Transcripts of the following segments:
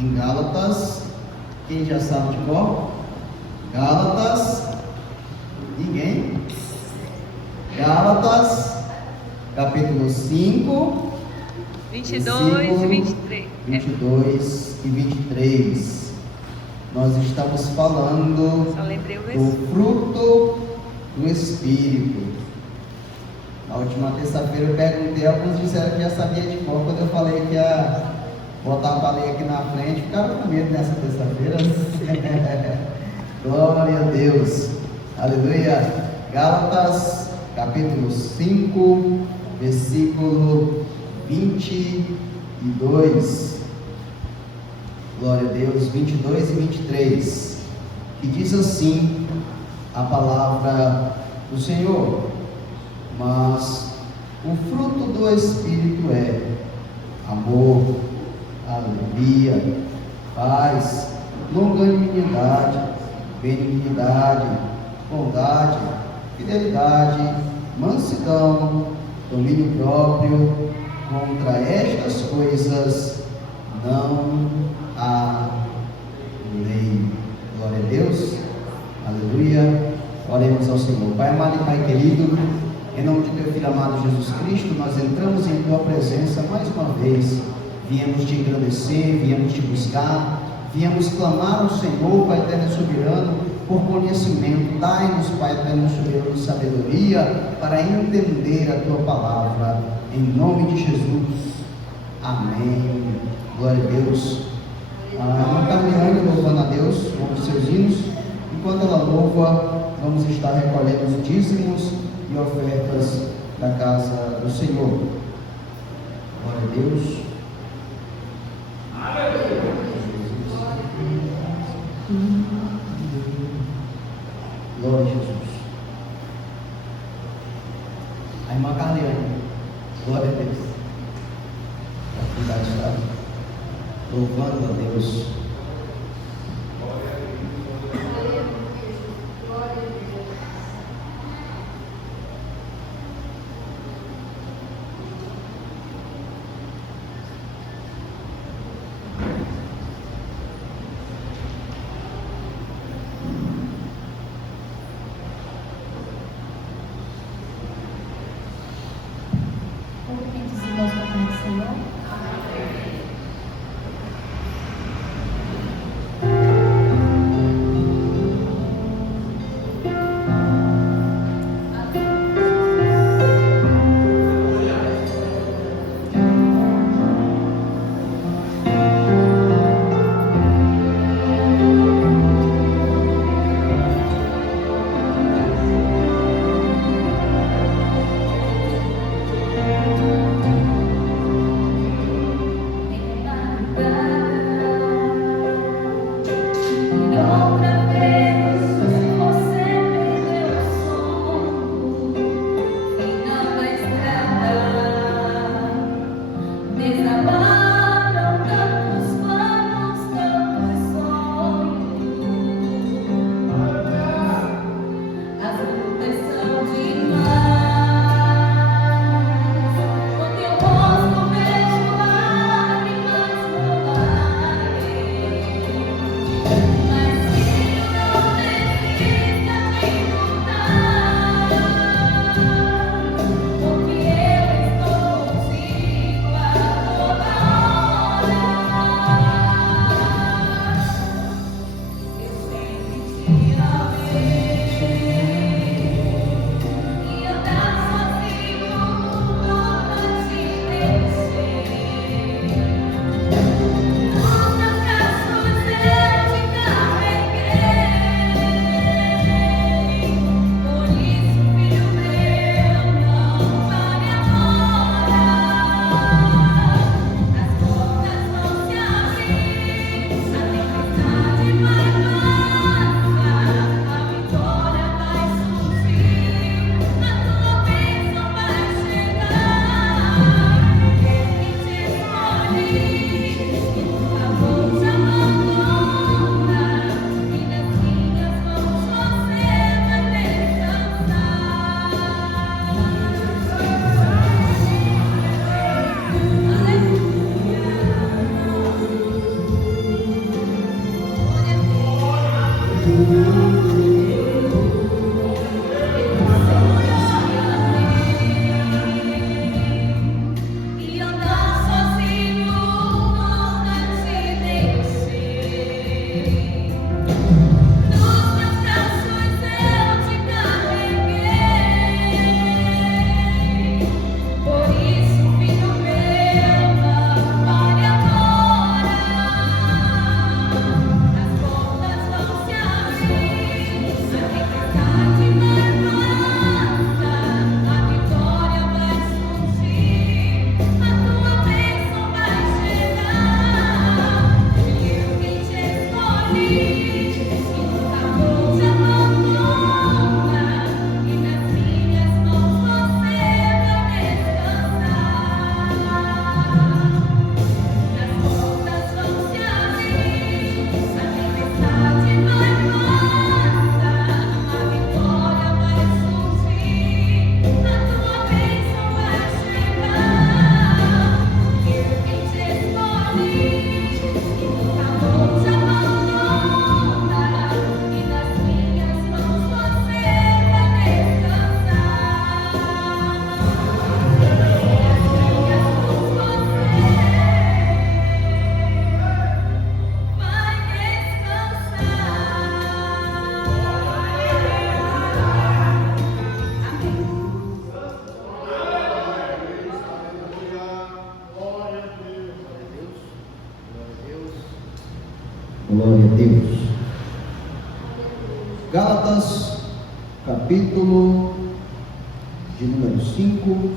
em Gálatas. Quem já sabe de qual? Gálatas. Ninguém? Gálatas, capítulo 5, 22 e 23. 22 e 23. Nós estamos falando Só lembrei o versículo. do fruto do Espírito. Na última terça-feira eu perguntei, alguns disseram que já sabia de cor. Quando eu falei que ia botar para ler aqui na frente, ficaram com medo nessa terça-feira. Glória a Deus, aleluia. Gálatas, capítulo 5, versículo 22. Glória a Deus, 22 e 23. Que diz assim a palavra do Senhor: mas o fruto do Espírito é amor, alegria, paz, longanimidade, benignidade, bondade, fidelidade, mansidão, domínio próprio. Contra estas coisas não há lei. Glória a Deus, aleluia. Oremos ao Senhor. Pai amado e Pai querido, em nome de teu Filho amado Jesus Cristo, nós entramos em tua presença mais uma vez. Viemos te agradecer, viemos te buscar, viemos clamar ao Senhor, Pai eterno e soberano, por conhecimento. Dai-nos, Pai eterno e soberano, sabedoria para entender a tua palavra, em nome de Jesus. Amém. Glória a Deus. A Carliane louvando a Deus com os seus hinos. Enquanto ela louva, vamos estar recolhendo os dízimos e ofertas da casa do Senhor. Glória a Deus. Glória a Jesus. A irmã Carliane, glória a Deus. A oportunidade está louvando a Deus. Glória a Deus. Gálatas, capítulo de número 5,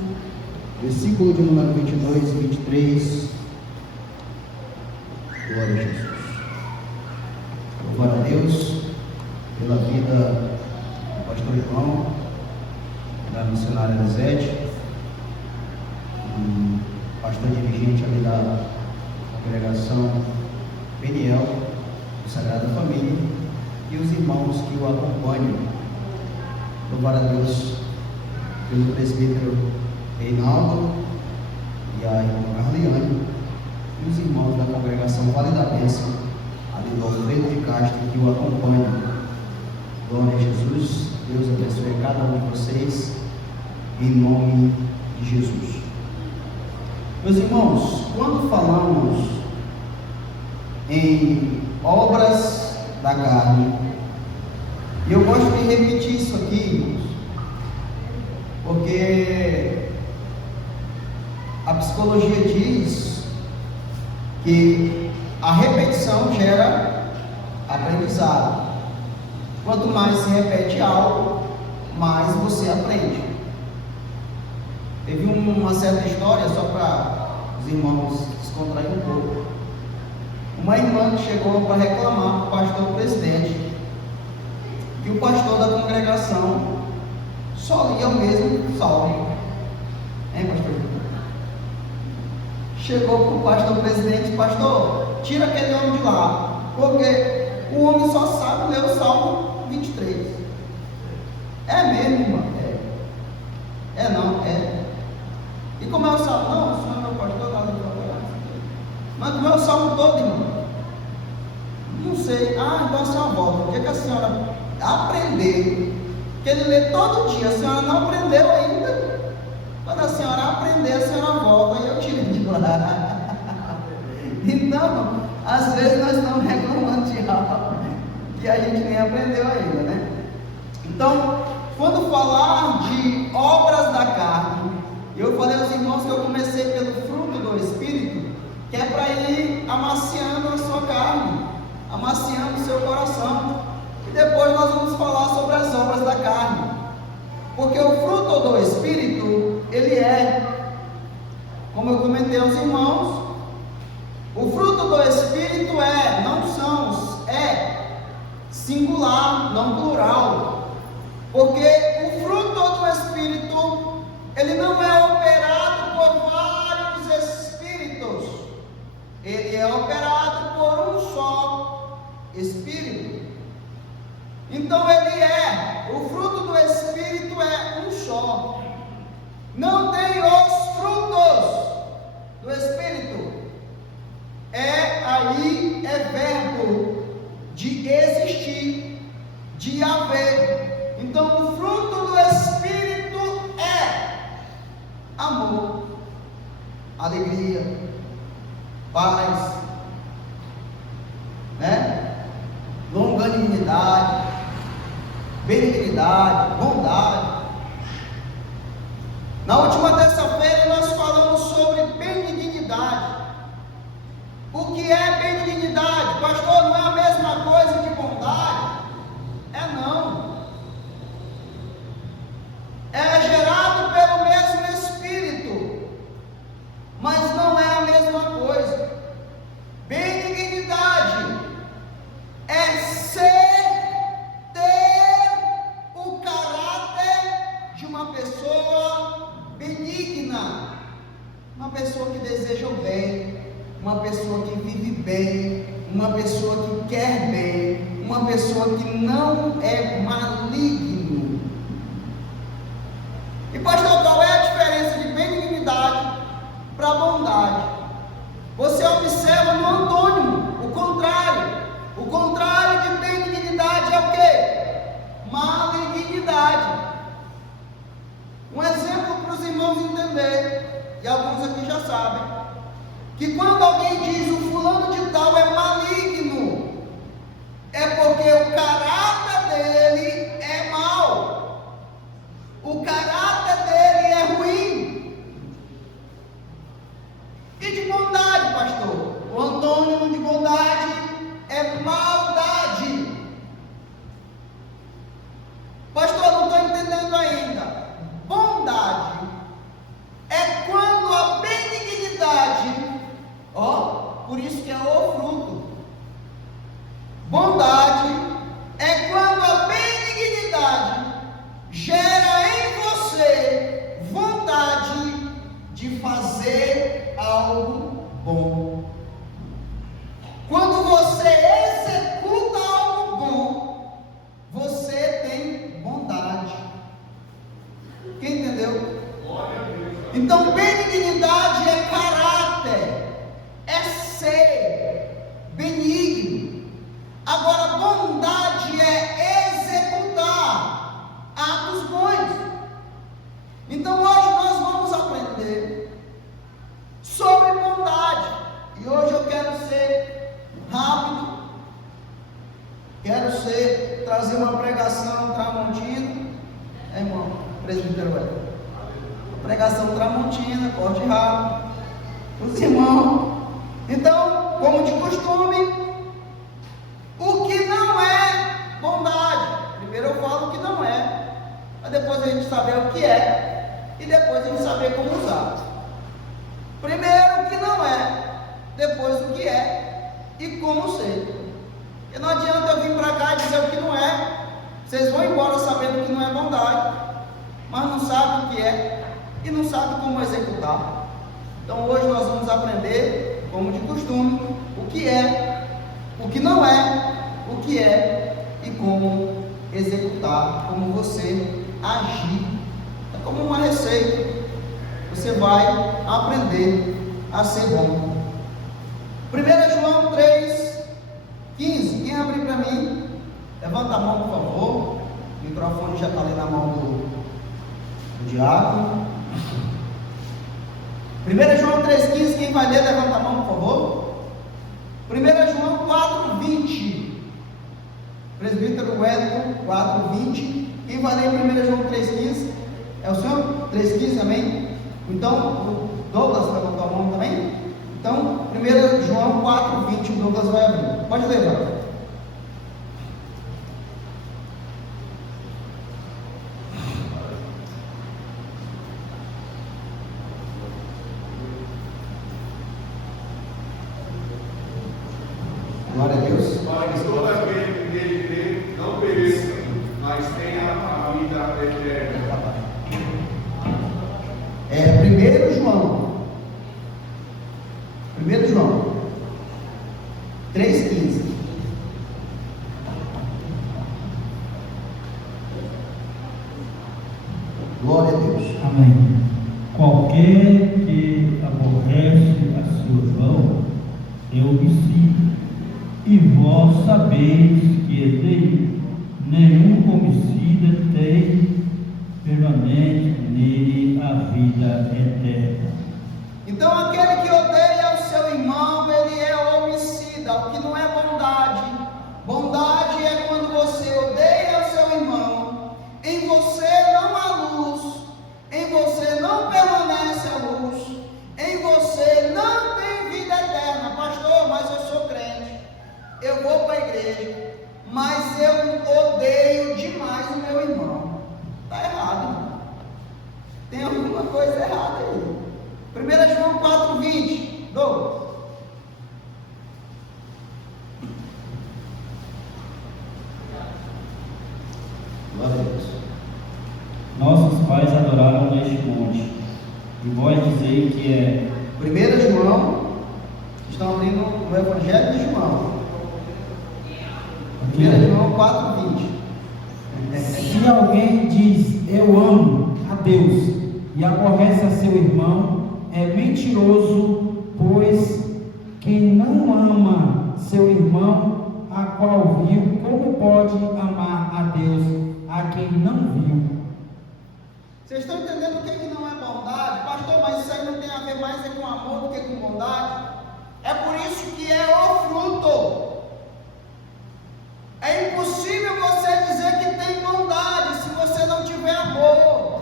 versículo de número 22 e 23. Glória a Jesus. Louvado a Deus pela vida do pastor João, da missionária Elisete, pastor dirigente ali da congregação Peniel, do Sagrada Família, e os irmãos que o acompanham. Louvado a Deus pelo presbítero Reinaldo e a irmã Carliane, e os irmãos da congregação Vale da Bênção, ali do Alfredo de Castro, que o acompanham. Glória a Jesus. Deus abençoe cada um de vocês, em nome de Jesus. Meus irmãos, quando falamos em obras da carne, e eu gosto de repetir isso aqui, irmãos, porque a psicologia diz que a repetição gera aprendizado. Quanto mais se repete algo, mais você aprende. Teve uma certa história, só para os irmãos descontraírem um pouco. Uma irmã que chegou para reclamar para o pastor presidente que o pastor da congregação só lia o mesmo salmo. Hein, pastor? Chegou para o pastor presidente: pastor, tira aquele homem de lá, porque o homem só sabe ler o Salmo 23. É mesmo, irmã? É não, é. E como é o Salmo? Não, o senhor é meu pastor, nada de falar. Mas como é o Salmo todo, irmão? Não sei. Ah, então a senhora volta. O que a senhora aprender? Que ele lê todo dia, a senhora não aprendeu ainda. Quando a senhora aprender, a senhora volta e eu tiro de lá. Então, às vezes nós estamos reclamando de algo que a gente nem aprendeu ainda, né? Então, quando falar de obras da carne, eu falei aos irmãos que eu comecei pelo fruto do Espírito, que é para ir amaciando a sua carne, amaciando o seu coração, e depois nós vamos falar sobre as obras da carne, porque o fruto do Espírito, ele é, como eu comentei aos irmãos, o fruto do Espírito é, não são, é singular, não plural, porque o fruto do Espírito, ele não é operado por vários espíritos, ele é operado por um só Espírito. Então o fruto do Espírito é um só, não tem os frutos do Espírito. Aí é verbo de existir, de haver. Então o fruto do Espírito é amor, alegria, paz, né? Longanimidade, benignidade, bondade. Na última terça-feira nós falamos sobre benignidade. O que é benignidade? Pastor, não é a mesma coisa que bondade? Não. É gerado pelo mesmo Espírito, mas não é a mesma coisa. Benignidade é ter o caráter de uma pessoa benigna, uma pessoa que deseja o bem, uma pessoa que vive bem, uma pessoa que quer bem, uma pessoa que não é maligno. E pastor, qual é a diferença de benignidade para bondade? Você observa no antônimo, o contrário. O contrário de benignidade é o quê? Malignidade. Um exemplo para os irmãos entenderem, e alguns aqui já sabem, que quando alguém diz o fulano de tal é maligno, é porque o caráter dele é mau, o caráter dele é ruim. E de bondade, pastor? O antônimo de bondade é o fruto. Bondade é quando a benignidade gera em você vontade de fazer algo bom. Quando você executa algo bom, você tem bondade. Quem entendeu? Então, benignidade é caráter, é ser benigno. Agora, bondade é executar atos bons. Então, hoje nós vamos aprender sobre bondade. E hoje eu quero ser rápido, trazer uma pregação tramontina. Irmão, presbítero Hélio. Pregação tramontina, corte rápido. Os irmãos. Então, como de costume, o que não é bondade. Primeiro eu falo o que não é, mas depois a gente saber o que é, e depois a gente saber como usar. Primeiro o que não é, depois o que é e como ser. E não adianta eu vir para cá e dizer o que não é. Vocês vão embora sabendo que não é bondade, mas não sabem o que é e não sabem como executar. Então hoje nós vamos aprender, como de costume, o que é, o que não é, o que é e como executar, como você agir. É como uma receita. Você vai aprender a ser bom. 1 João 3:15. Quem abrir para mim? Levanta a mão, por favor. O microfone já está ali na mão do diácono. 1 João 3,15, quem vai ler, levanta a mão, por favor. 1 João 4,20. Presbítero Wellington, 4,20. Quem vai ler 1 João 3,15? É o senhor? 3,15, amém? Então, o Douglas levantou a mão também? Então, 1 João 4,20, o Douglas vai abrir. Pode ler, Wellington. Glória a Deus. Para que todo aquele que nele crê não pereça, mas tenha a vida eterna. 1 João 3,15. Glória a Deus. Amém. Qualquer que aborrece a seu irmão é homicida. E vós sabeis que nenhum homicida tem permanente nele a vida eterna. Então aquele que odeia o seu irmão, ele é homicida, o que não é bondade. Bondade é quando você odeia o seu irmão, em você não há luz, em você não permanece a luz, em você não tem vida eterna. Pastor, mas eu sou crente, eu vou para a igreja, mas eu odeio demais o meu irmão. Está errado, irmão. Tem alguma coisa errada aí. 1 João 4,20. Douglas. Glória a Deus. Nossos pais adoraram neste monte, e vós dizeis que é. 1 João, estão abrindo o Evangelho de João. 1 João 4,20. Se alguém diz eu amo a Deus e aborrece a seu irmão, é mentiroso, pois quem não ama seu irmão, a qual viu, como pode amar a Deus, a quem não viu? Vocês estão entendendo o que não é bondade? Pastor, mas isso aí não tem a ver mais com amor do que com bondade? É por isso que é o fruto. É impossível você dizer que tem bondade se você não tiver amor.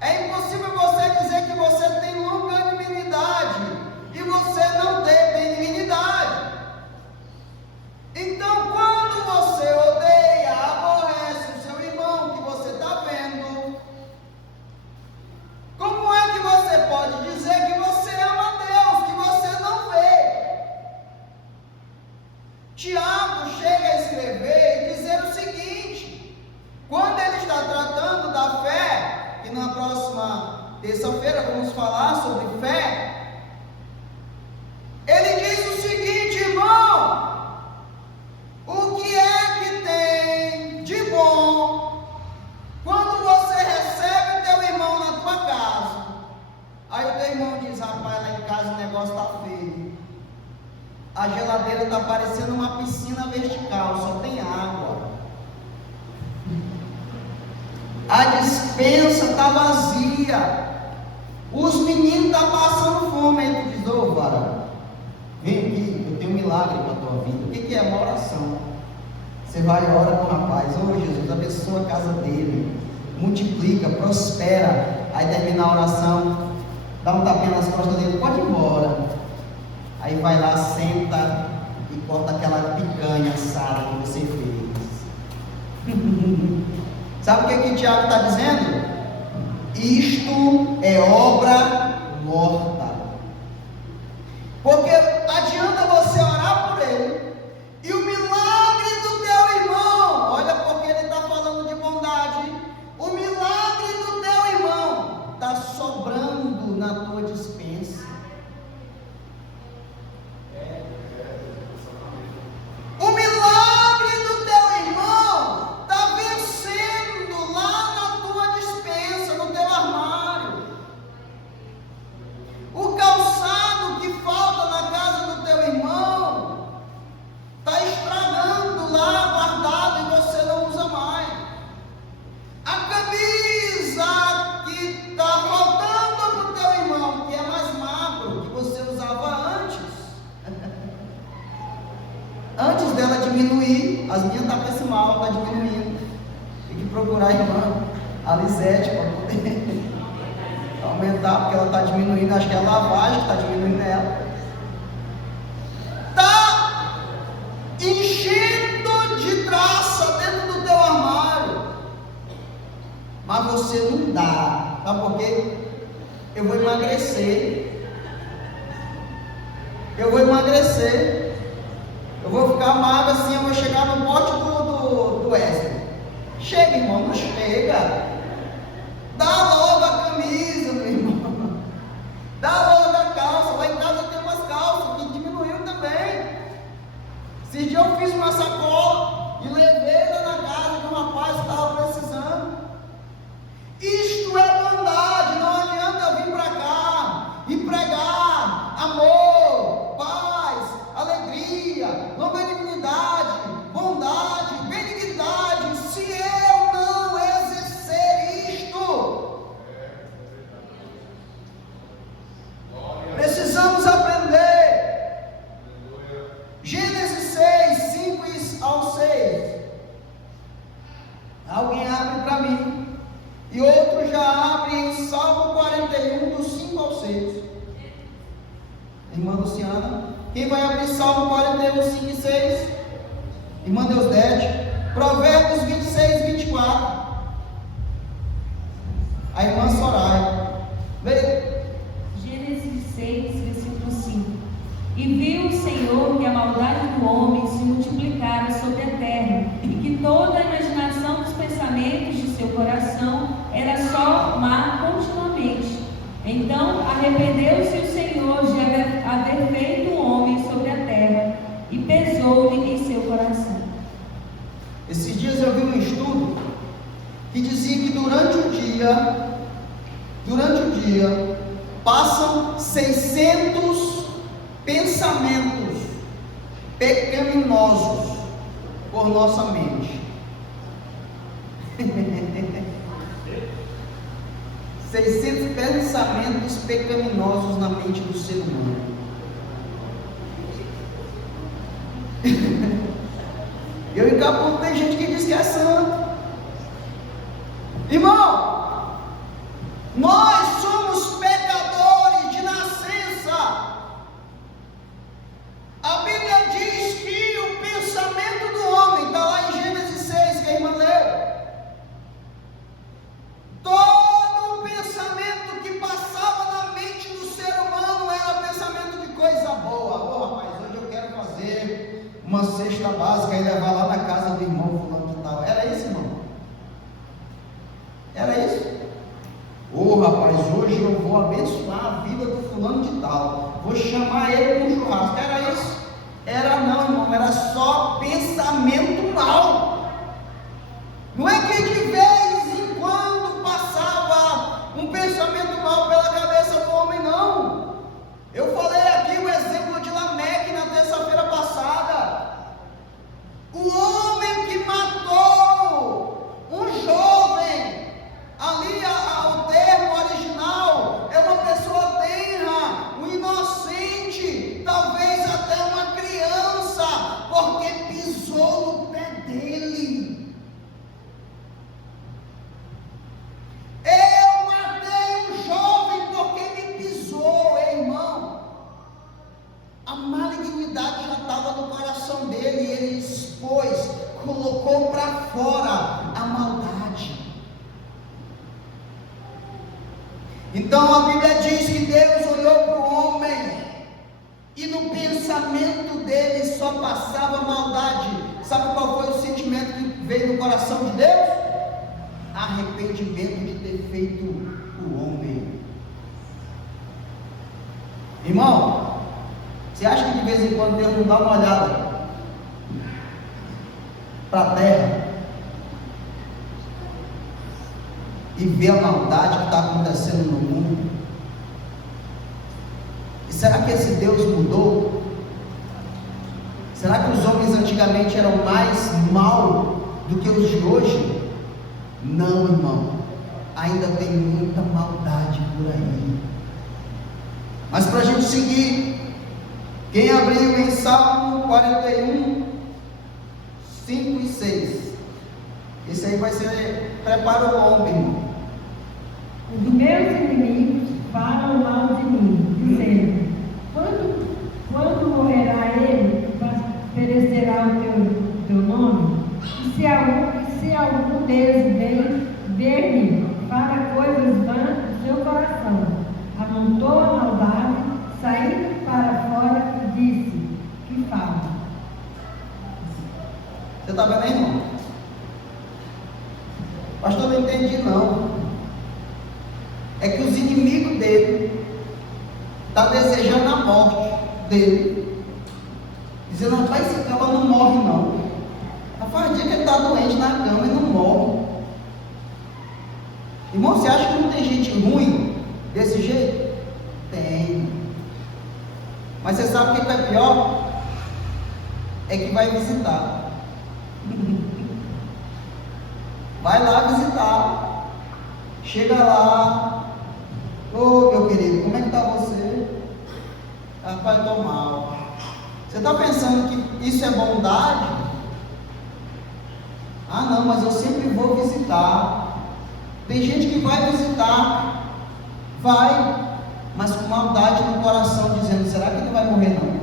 É impossível você dizer que você tem longanimidade e você não tem benignidade. Então, quando você odeia, aborrece o seu irmão que você está vendo, como é que você pode dizer que você ama a Deus, que você não vê? terça-feira vamos falar sobre fé. Ele diz o seguinte, irmão: o que é que tem de bom quando você recebe teu irmão na tua casa? Aí o teu irmão diz: rapaz, lá em casa o negócio está feio. A geladeira está parecendo uma piscina vertical, só tem água. A despensa está vazia. Os meninos estão passando fome. Aí tu diz: ô varão, vem aqui, eu tenho um milagre para a tua vida. O que é uma oração? Você vai e ora com o rapaz: ô Jesus, abençoa a casa dele, multiplica, prospera. Aí termina a oração, dá um tapinha nas costas dele: pode ir embora. Aí vai lá, senta e corta aquela picanha assada que você fez. Sabe o que Tiago está dizendo? Isto é obra morta. Porque adianta você orar por ele e o milagre do teu irmão, olha porque ele está falando de bondade, o milagre do teu irmão está sobrando na tua despensa. O milagre do teu irmão está vencendo lá na tua despensa, no teu armário. O calçado que falta na casa do teu irmão está estragando lá, guardado, e você não usa mais. A camisa que está faltando para o teu irmão, que é mais magro, que você usava antes. Antes dela diminuir, as minhas estão com esse mal, está diminuindo. Tem que procurar a irmã Alisete para poder aumentar, porque ela está diminuindo. Acho que é a lavagem que está diminuindo ela. Está enchendo de traça dentro do teu armário, mas você não dá. Sabe por quê? Eu vou emagrecer. Eu vou emagrecer. Eu vou ficar magro assim, eu vou chegar no bote do Wesley. Chega, irmão, não chega. Dá logo a camisa, meu irmão. Dá logo a calça. Lá em casa tem umas calças que diminuiu também. Esses dias eu fiz uma sacola e levei lá na casa de um rapaz que estava precisando. Isto é bondade. Não adianta vir para cá e pregar amor, paz, alegria, longanimidade, bondade, benignidade, se eu não exercer isto. Precisamos aprender. Gênesis 6, 5 ao 6. Alguém abre para mim. E outro já abre em Salmo 41, do 5 ao 6. Irmã Luciana. Quem vai abrir Salmo 41, 5 e 6? Irmã Deusdete. Provérbios 26, 24. A irmã Soraya. Leia. Gênesis 6, versículo 5. E viu o Senhor que a maldade do homem se multiplicara sobre a terra, e que toda a imaginação dos pensamentos de seu coração era só má continuamente. Então arrependeu-se o Senhor de haver feito o homem sobre a terra, e pesou-lhe em seu coração. Esses dias eu vi um estudo que dizia que durante o dia passam 600 pensamentos pecaminosos por nossa mente. 600 pensamentos pecaminosos na mente do ser humano. Eu encapo, tem gente que diz que é santo. Irmão, nós somos pecadores de nascença. A Bíblia diz que o pensamento do homem, está lá em Gênesis 6, que a irmã leu. Todo o pensamento que passava na mente do ser humano era pensamento de coisa boa. Ô rapaz, hoje eu quero fazer uma cesta básica e levar lá na casa do irmão fulano de tal. Era isso, irmão? Era isso? Ô rapaz, hoje eu vou chamar ele para um churrasco. Era isso? Era não, irmão, era só pensamento mal. Não é que de vez em quando passava um pensamento mal pela cabeça do homem, não. Eu falei aqui o exemplo de Lameque na terça-feira passada. O homem que matou um jovem, ali o termo original é uma pessoa tenra, um inocente, talvez até uma criança, porque pisou no pé dele. Eu matei um jovem porque me pisou, irmão. A malignidade já estava no coração dele, e ele expôs, colocou para fora a maldade. Então a Bíblia diz que Deus olhou para o homem e no pensamento dele só passava maldade. Sabe qual foi o sentimento que veio no coração de Deus? Arrependimento de ter feito o homem. Irmão, você acha que de vez em quando Deus não dá uma olhada para a terra e vê a maldade que está acontecendo no mundo? E será que esse Deus mudou? Será que os homens antigamente eram mais mal do que os de hoje? Não, irmão, ainda tem muita maldade por aí. Mas para a gente seguir, quem abriu em Salmo 41, 5 e 6, esse aí vai ser prepara o homem, irmão. Os meus inimigos falam mal de mim, dizendo: quando morrerá ele, perecerá o teu nome? E se algum deles vem ver-me, fala coisas vãs do seu coração, amontou a maldade, saindo para fora e disse: que fala? Você está vendo aí, irmão? Pastor, não entendi não. É que os inimigos dele estão desejando a morte dele, dizendo: rapaz, esse cara não morre não. Faz dia que ele está doente na cama e não morre. Irmão, você acha que não tem gente ruim desse jeito? Tem. Mas você sabe o que é pior? É que vai visitar. Vai lá visitar. Chega lá. Ô, meu querido, como é que está você? Rapaz, estou mal. Você está pensando que isso é bondade? Ah, não, mas eu sempre vou visitar. Tem gente que vai visitar, vai, mas com maldade no coração, dizendo: será que ele vai morrer não?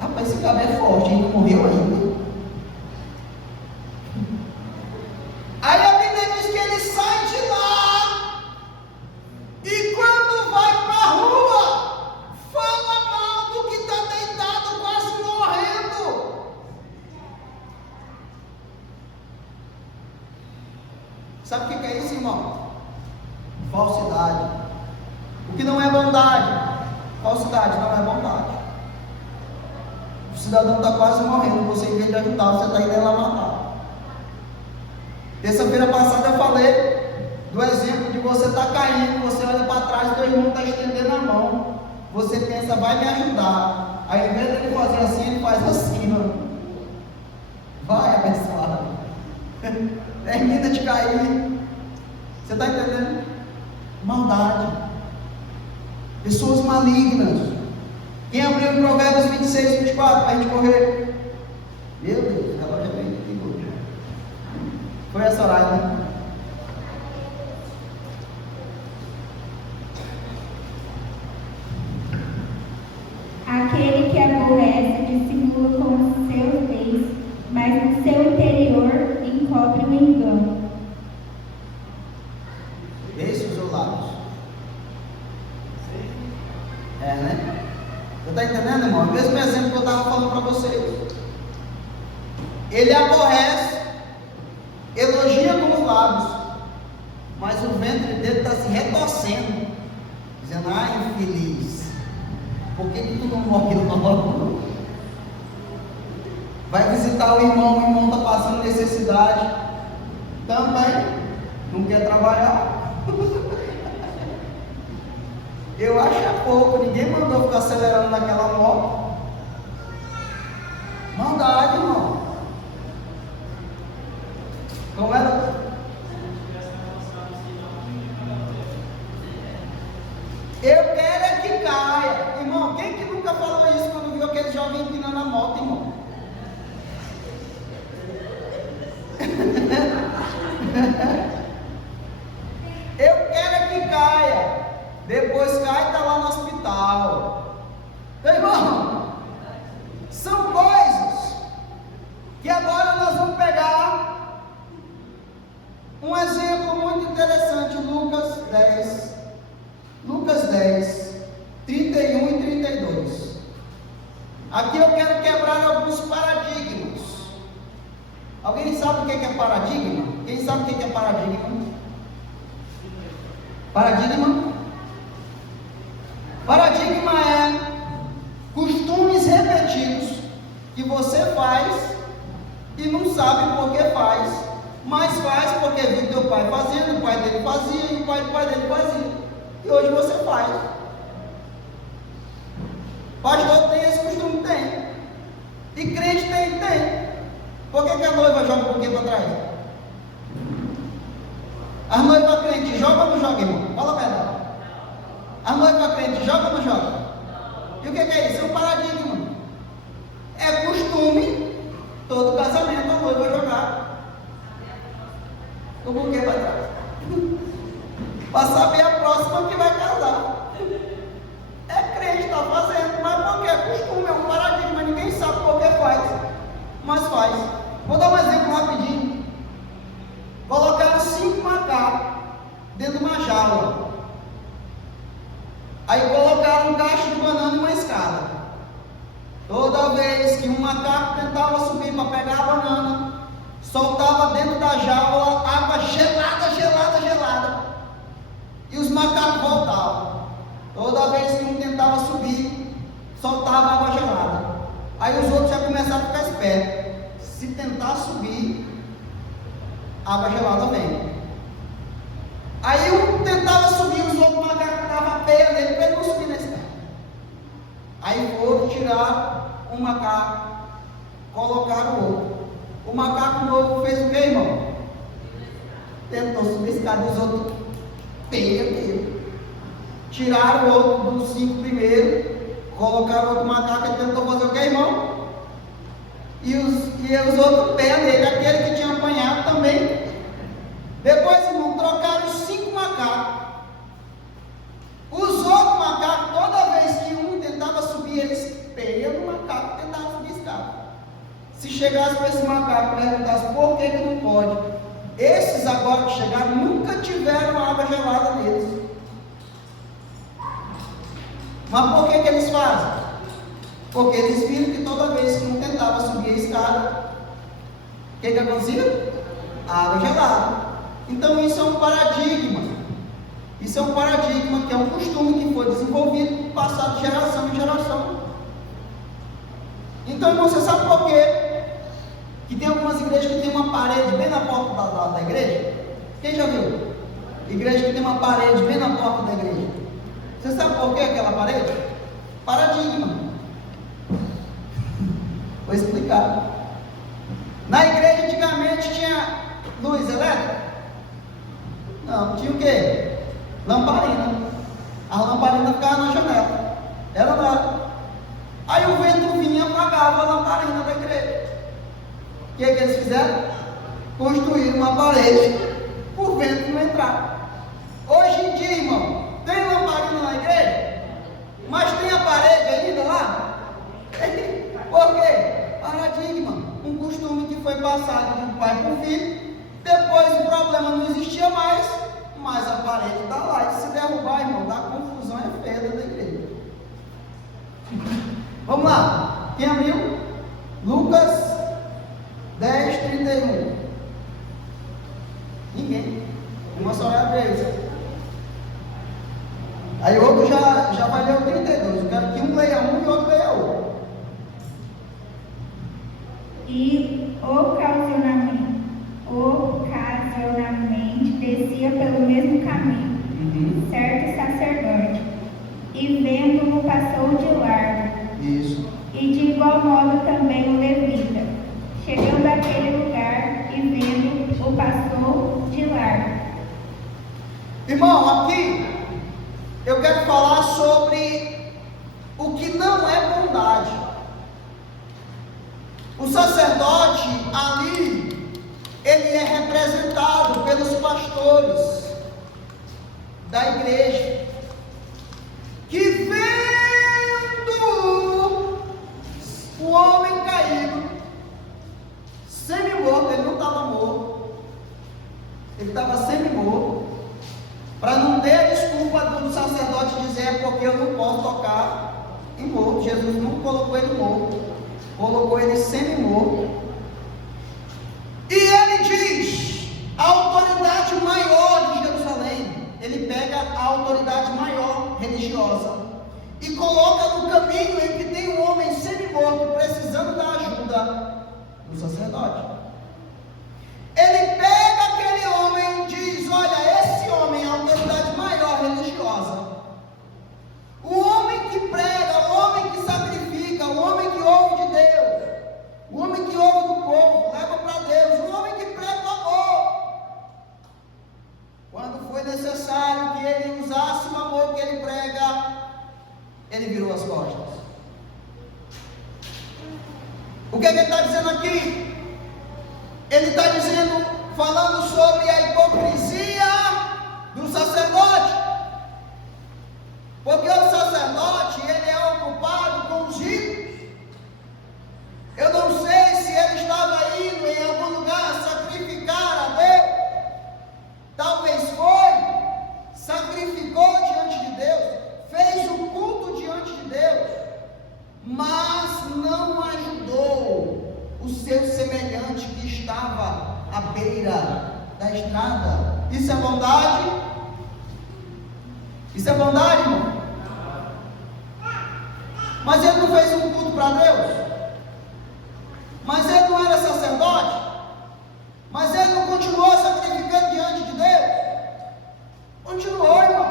Rapaz, esse cara é forte, ele não morreu ainda. Aí a Bíblia diz que ele sai de lá, e quando vai para a rua, fala mal do que está deitado quase morrendo. Sabe o que é isso, irmão? Falsidade. O que não é bondade? Falsidade não é bondade. O cidadão está quase morrendo, você em vez de ajudar, você está indo lá matar. Terça-feira passada eu falei do exemplo de você estar caindo, você olha para trás, teu irmão está estendendo a mão, você pensa: vai me ajudar. Aí ao invés dele fazer assim, ele faz assim, ó. Vai, abençoado. Termina de cair. Você está entendendo? Maldade. Pessoas malignas. Quem abriu em Provérbios 26, 24 para a gente correr? Meu Deus, o relógio é bem perigoso. Foi essa hora, né? Aquele que aborrece dissimula com os seus bens, mas no seu interior encobre o engano. Esse usou lábios. É, né? Você está entendendo, irmão? O mesmo exemplo que eu estava falando para vocês. Ele aborrece, elogia com os lábios, mas o ventre dele está se retorcendo, dizendo: ai, infeliz, por que tu não morre logo? Vai visitar o irmão está passando necessidade, também não quer trabalhar. Eu acho que é pouco, ninguém mandou ficar acelerando naquela moto. Maldade, irmão. Como era? Eu quero é que caia. Irmão, quem que nunca falou isso quando viu aquele jovem empinando a moto, irmão? Eu quero é que caia. Depois cai e está lá no hospital. Meu irmão, são coisas que agora nós vamos pegar um exemplo muito interessante. Lucas 10, 31 e 32. Aqui eu quero quebrar alguns paradigmas. Alguém sabe o que é paradigma? Quem sabe o que é paradigma? Paradigma é costumes repetidos que você faz e não sabe por que faz, mas faz porque viu teu pai fazendo, o pai dele fazia e o pai do pai dele fazia, e hoje você faz. Pastor tem esse costume? Tem. E crente tem. Por que a noiva joga o buquê para trás? As noivas crentes jogam ou não jogam, irmão? Fala a verdade. As noivas crentes jogam ou não jogam? E o que é isso? É um paradigma. É costume, todo casamento, a noiva jogar o buquê para trás. Para saber a próxima que vai casar. É crente, está fazendo, mas porque é costume, é um paradigma, ninguém sabe por que faz, mas faz. Vou dar um exemplo rapidinho. Colocaram 5 macacos dentro de uma jaula. Aí colocaram um cacho de banana e uma escada. Toda vez que um macaco tentava subir para pegar a banana, soltava dentro da jaula água gelada. E os macacos voltavam. Toda vez que um tentava subir, soltava água gelada. Aí os outros já começaram a ficar espertos. Se tentar subir, água gelada vem. Aí um tentava subir, os outros macacos davam a peia nele para ele não subir na escada. Aí foram tirar um macaco, colocaram o outro. O macaco novo fez o que, irmão? Tentou subir a escada, os outros peia nele. Tiraram o outro dos 5 primeiros, colocaram outro macaco e tentou fazer o que, irmão? E os outros pés dele, aquele que tinha apanhado também. Depois, irmão, trocaram os 5 macacos. Os outros macacos, toda vez que um tentava subir, eles peiam no macaco e tentavam subir a escada. Se chegasse para esse macaco e perguntasse por que não pode, esses agora que chegaram nunca tiveram água gelada neles. Mas por que eles fazem? Porque eles viram que toda vez que um tentava subir a escada, o que acontecia? Água gelada. Então isso é um paradigma. Isso é um paradigma que é um costume que foi desenvolvido, passado de geração em geração. Então, irmão, você sabe por quê? Que tem algumas igrejas que tem uma parede bem na porta da igreja? Quem já viu? Igreja que tem uma parede bem na porta da igreja. Você sabe por que aquela parede? Paradigma. Vou explicar. Na igreja antigamente tinha luz elétrica? Não, tinha o quê? Lamparina. A lamparina ficava na janela. Era lá. Aí o vento vinha e apagava a lamparina da igreja. O que eles fizeram? Construíram uma parede para o vento não entrar. Hoje em dia, irmão, tem lamparina na igreja, mas tem a parede ainda lá? Por quê? Paradigma, um costume que foi passado de um pai para o filho. Depois o problema não existia mais, mas a parede está lá. E se derrubar, irmão, dá confusão, é feia dentro da igreja. Vamos lá, quem abriu? Lucas 10, 31. Ninguém. Uma só é a vez. Aí o outro já vai ler o 32. Eu quero que um leia um e o outro leia outro. E ocasionalmente descia pelo mesmo caminho, certo sacerdote, e vendo-o passou de largo. Isso. E de igual modo também o levita, chegando àquele lugar e vendo-o passou de largo. Irmão, aqui eu quero falar sobre o que não é bondade. O sacerdote ali, ele é representado pelos pastores da igreja, que vendo o homem caído, semi-morto, ele não estava morto, ele estava semi-morto, para não ter a desculpa do sacerdote dizer é porque eu não posso tocar em morto. Jesus não colocou ele morto, colocou ele semi-morto. E ele diz, a autoridade maior de Jerusalém, ele pega a autoridade maior religiosa e coloca no caminho em que tem um homem semi-morto precisando da ajuda do sacerdote. Ele pega aquele homem e diz, olha, esse homem é a autoridade maior religiosa, o homem que prega, o homem que sacrifica, o homem que ouve de Deus, o homem que ouve do povo, leva para Deus, o homem que prega o amor. Quando foi necessário que ele usasse o amor que ele prega, ele virou as costas. O que ele está dizendo aqui? Ele está dizendo, falando sobre a hipocrisia do sacerdote, porque o sacerdote, ele é ocupado com os ricos. Eu não sei se ele estava indo em algum lugar sacrificar a Deus, talvez foi, sacrificou diante de Deus, fez o culto diante de Deus, mas não ajudou o seu semelhante que estava à beira da estrada. Isso é bondade? Isso é bondade, irmão? Mas ele não fez um culto para Deus? Mas ele não era sacerdote? Mas ele não continuou sacrificando diante de Deus? Continuou, irmão.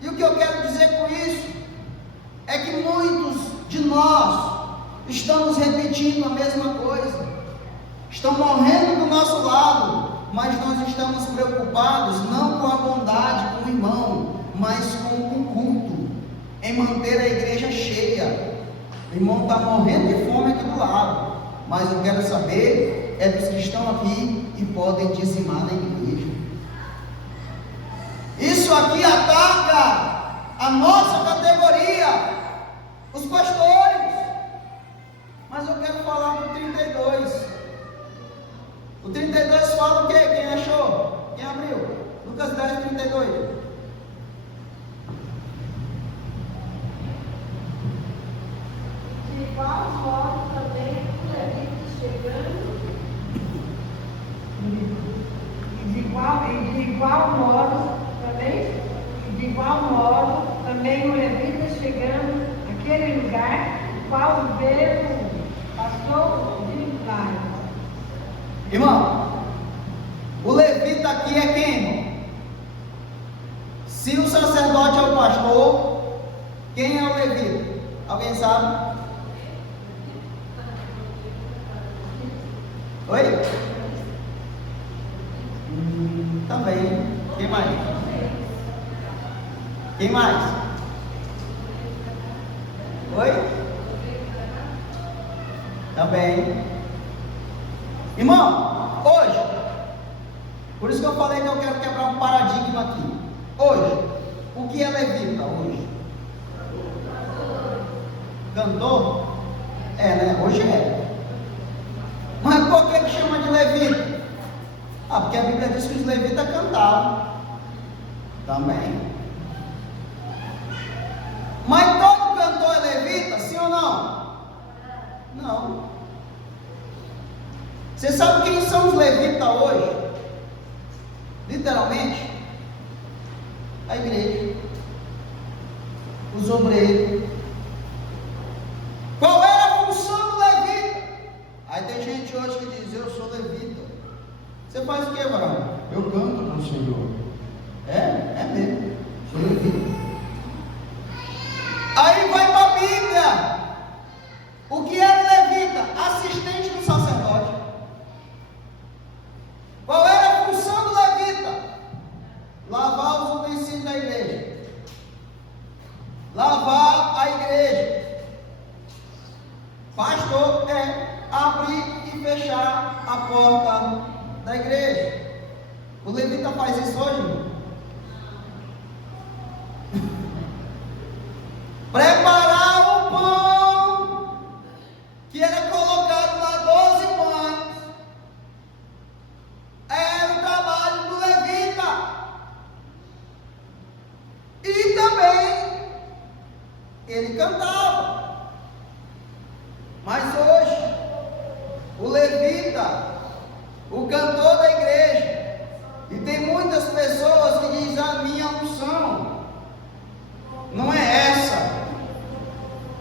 E o que eu quero dizer com isso é que muitos de nós estamos repetindo a mesma coisa, estão morrendo do nosso lado, mas nós estamos preocupados não com a bondade com o irmão, mas com o culto, em manter a igreja cheia. O irmão está morrendo de fome aqui do lado, mas eu quero saber é dos que estão aqui e podem dizimar na igreja. Isso aqui ataca a nossa categoria, os pastores. Mas eu quero falar do 32. O 32 fala o quê? Quem achou? Quem abriu? Lucas 10, 32. De igual modo também o levita chegando. De igual modo também o levita chegando àquele lugar, qual veio passou de largo. Irmão, o levita aqui é quem, irmão? Se o sacerdote é o pastor, quem é o levita? Alguém sabe? Oi? Também. Quem mais? Quem mais? Oi? Também. Irmão, hoje, por isso que eu falei que eu quero quebrar um paradigma aqui. Hoje, o que é levita hoje? Cantor? É, né? Hoje é. Mas por que chama de levita? Ah, porque a Bíblia diz que os levitas cantavam. Também. Mas todo cantor é levita, sim ou não? Não. Você sabe quem são os levitas hoje? Literalmente, A igreja, os obreiros. Qual era a função do levita? Aí tem gente hoje que diz: eu sou levita. Você faz o que, varão? Eu canto para o Senhor. É mesmo, sou levita. Aí vai para a Bíblia. O que era levita? Assistente do sacerdote. Qual era a função do levita? Lavar os utensílios da igreja, lavar a igreja. Pastor é abrir e fechar a porta da igreja. O levita faz isso hoje, irmão? Preparar o pão que era colocado lá, 12 pães, era o trabalho do levita. E também ele cantava. Mas hoje o levita, o cantor da igreja, e tem muitas pessoas que dizem: a minha unção não é essa.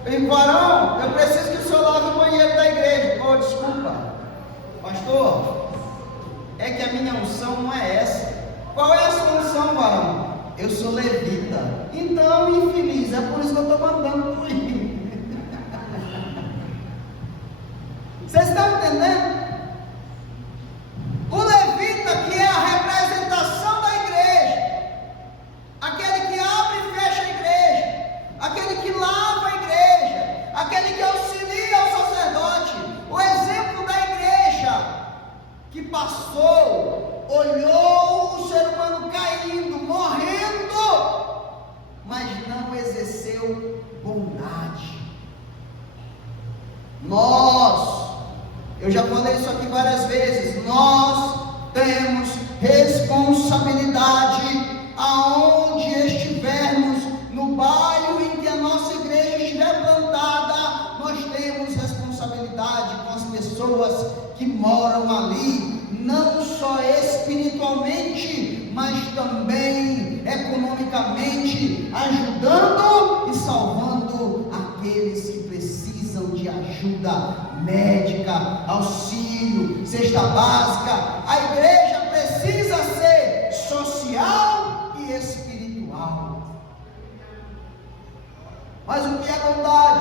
E varão, eu preciso que o senhor lave o banheiro da igreja. Oh, desculpa, pastor, é que a minha unção não é essa. Qual é a sua unção, varão? Eu sou levita. Então, infeliz, é por isso que eu estou mandando por aí. Vocês estão entendendo? O levita, que é a representação da igreja, aquele que abre e fecha a igreja, aquele que lava a igreja, aquele que auxilia o sacerdote, o exemplo da igreja que passou, olhou o ser humano caindo, morrendo, mas não exerceu bondade. Eu já falei isso aqui várias vezes, nós temos responsabilidade aonde estivermos, no bairro em que a nossa igreja estiver plantada, nós temos responsabilidade com as pessoas que moram ali, não só espiritualmente, mas também economicamente, ajudando e salvando aqueles que precisam de ajuda médica, auxílio, cesta básica. A igreja precisa ser social e espiritual. Mas o que é bondade?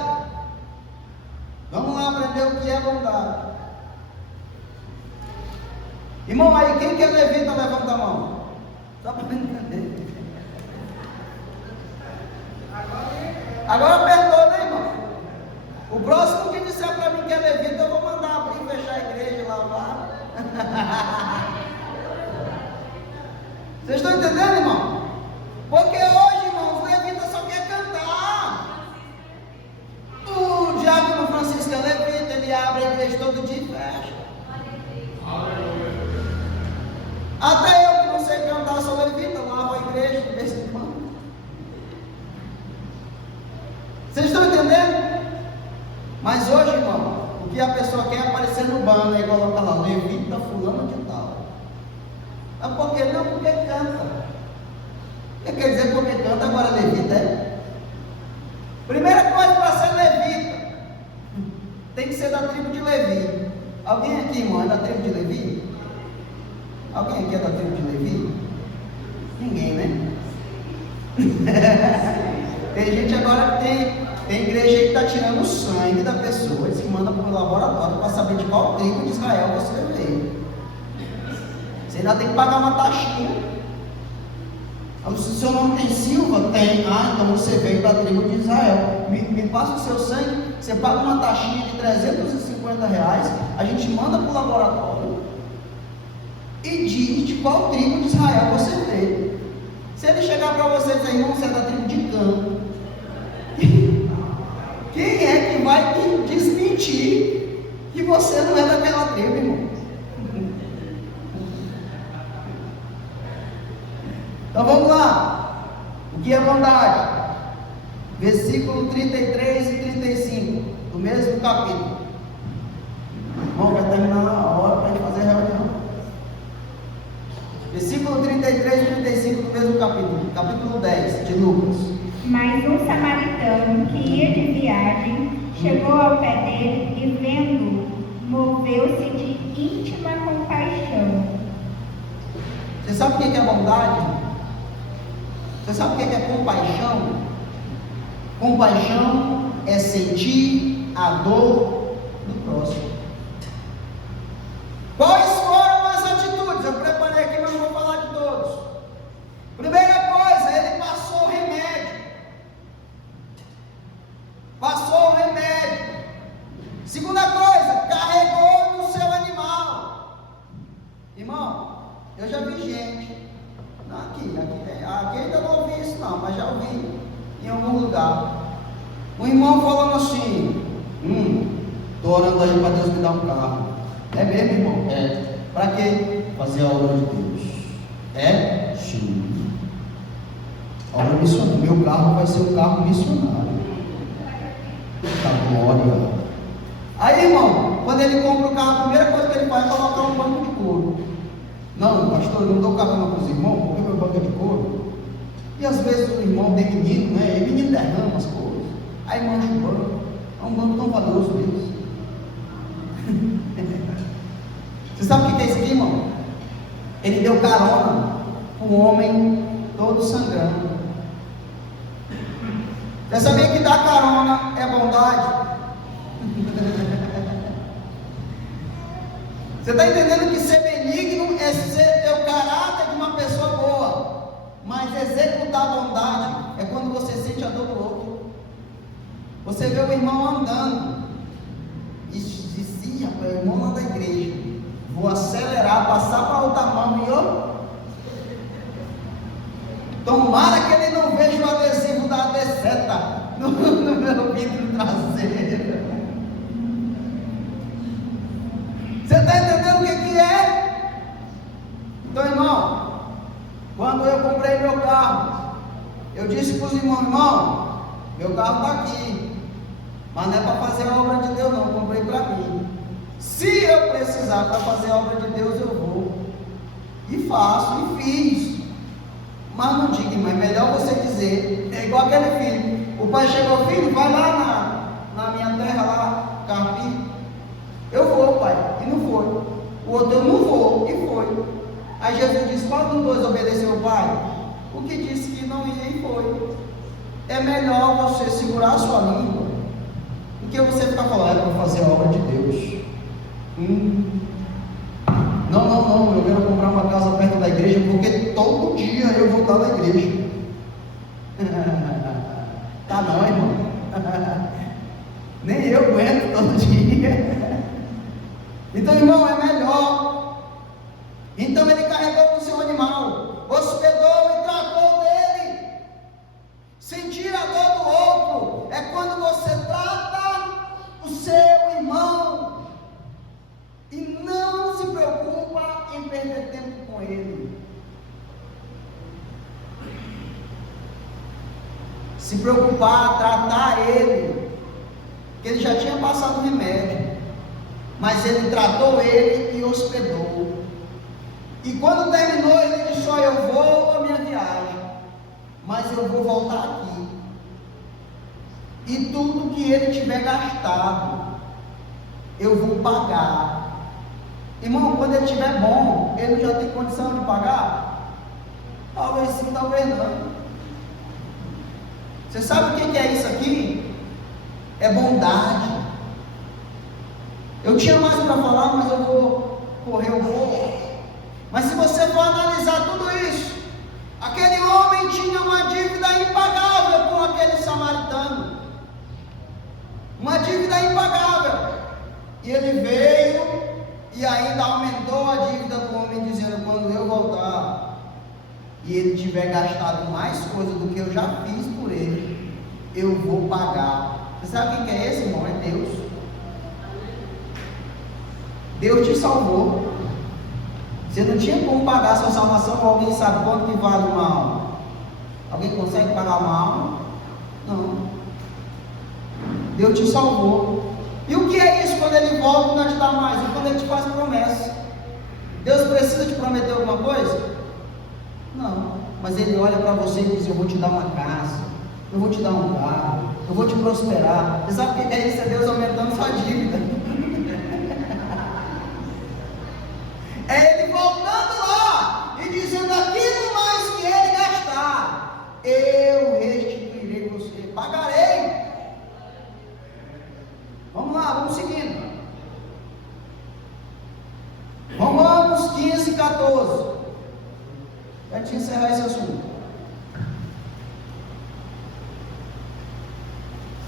Vamos lá aprender o que é bondade. Irmão, aí quem quer levita, levanta a mão. Só para entender. Agora perdoa, né, irmão? O próximo que disser para mim que é levita, eu vou mandar abrir e fechar a igreja e lavar. Vocês estão entendendo, irmão? Porque hoje, irmão, o levita só quer cantar. O diácono Francisco é levita, ele abre a igreja todo dia e fecha. Até eu que não sei cantar sou levita, lavo a igreja de vez em quando. Vocês estão entendendo? Mas hoje, irmão, o que a pessoa quer é aparecer no banner e colocar lá, levita fulano de tal. Mas por que não? Porque canta. O que quer dizer porque canta, agora levita é? Primeira coisa para ser levita, tem que ser da tribo de Levi. Alguém aqui, irmão, é da tribo de Levi? Alguém aqui é da tribo de Levi? Ninguém, né? Tem gente agora que tem igreja que está tirando o sangue da pessoa, eles que mandam para o laboratório para saber de qual tribo de Israel você veio. Você ainda tem que pagar uma taxinha. Se o seu nome tem Silva, tem. Ah, então você veio da tribo de Israel. Me passa o seu sangue, você paga uma taxinha de R$350, a gente manda para o laboratório e diz de qual tribo de Israel você veio. Se ele chegar para você e dizer, irmão, você é da tribo de Cã, quem é que vai desmentir que você não é daquela tribo, irmão? Então vamos lá. O que é bondade? Versículo 33 e 35 do mesmo capítulo. Bom, vai terminar a hora para a gente fazer a reunião. Versículo 33 e 35 do mesmo capítulo. capítulo 10 de Lucas. Mas um samaritano que ia de viagem chegou ao pé dele e, vendo-o, moveu-se de íntima compaixão. Você sabe o que é bondade? Você sabe o que é compaixão? Compaixão é sentir a dor do próximo. Quais foram as atitudes? Eu preparei aqui, mas não vou falar de todos. Primeira coisa, ele passou o remédio. Passou o remédio. Segunda coisa, carregou no seu animal. Irmão, eu já vi gente. Aqui ainda não ouvi isso não, mas já ouvi em algum lugar. Um irmão falando assim: estou orando aí para Deus me dar um carro. É mesmo, irmão? É. Para quê? Fazer a obra de Deus. É? Sim. Obra missionária. Meu carro vai ser um carro missionário. Tá, glória. Aí, irmão, quando ele compra o carro, a primeira coisa que ele faz é colocar um banco de couro. Não, pastor, eu não dou carona para os irmãos, porque meu banco é de couro. E às vezes o irmão tem menino, né? E menino derrama as coisas. Aí mancha o banco. É um banco tão valioso Deus. Você sabe o que é isso aqui, irmão? Ele deu carona para um homem todo sangrando. Você sabia que dar carona é bondade? Você está entendendo que ser benigno é ter o caráter de uma pessoa boa, mas executar a bondade é quando você sente a dor do outro. Você vê o irmão andando e diz: rapaz, o irmão lá da igreja, vou acelerar, passar para a outra mão e eu. Tomara que ele não veja o adesivo da AD7 no meu vidro traseiro. Você está entendendo o que é? Então, irmão, quando eu comprei meu carro, eu disse para os irmãos: irmão, meu carro está aqui, mas não é para fazer a obra de Deus não, eu comprei para mim. Se eu precisar para fazer a obra de Deus, eu vou. E faço, e fiz. Mas não diga, mas é melhor você dizer, é igual aquele filho. O pai chegou: filho, vai lá na minha terra lá, Carpi. Eu vou, pai, e não foi. O outro: eu não vou, e foi. Aí Jesus disse: qual dos dois obedeceu o pai? O que disse que não ia e foi. É melhor você segurar a sua língua do que você ficar falando: é para fazer a obra de Deus. Não, eu quero comprar uma casa perto da igreja, porque todo dia eu vou estar na igreja. Tá não, irmão. Nem eu aguento todo dia. Então, irmão, é melhor. Então ele carregou o seu animal, hospedou e tratou dele. Sentir a dor do outro é quando você trata o seu irmão e não se preocupa em perder tempo com ele. Se preocupar, tratar ele, que ele já tinha passado o remédio, mas ele tratou ele e hospedou. E quando terminou, ele disse: só eu vou a minha viagem, mas eu vou voltar aqui. E tudo que ele tiver gastado, eu vou pagar. Irmão, quando ele estiver bom, ele já tem condição de pagar? Talvez sim, talvez não. Você sabe o que é isso aqui? É bondade. Eu tinha mais para falar, mas eu vou correr um pouco. Mas se você for analisar tudo isso, aquele homem tinha uma dívida impagável com aquele samaritano. Uma dívida impagável. E ele veio e ainda aumentou a dívida do homem, dizendo: quando eu voltar e ele tiver gastado mais coisa do que eu já fiz por ele, eu vou pagar. Você sabe quem que é esse, irmão? É Deus. Deus te salvou. Você não tinha como pagar a sua salvação. Alguém sabe quanto que vale uma alma? Alguém consegue pagar uma alma? Não. Deus te salvou. E o que é isso quando ele volta e não te dá mais? E quando ele te faz promessa? Deus precisa te prometer alguma coisa? Não. mas ele olha para você e diz: eu vou te dar uma casa, eu vou te dar um carro, eu vou te prosperar. Você sabe o que é isso? É Deus aumentando sua dívida. É ele voltando lá e dizendo: aquilo mais que ele gastar, eu restituirei você, pagarei. Vamos lá, vamos seguindo. Romanos 15, 14. Para te encerrar esse assunto.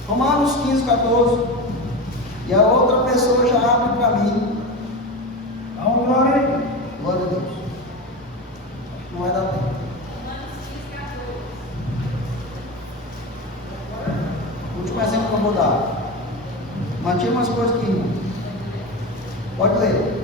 Romanos 15, 14. E a outra pessoa já abre para mim. Glória. Glória a Deus. Não vai dar tempo. Último exemplo que eu vou dar. Mantinha umas coisas aqui. Pode ler.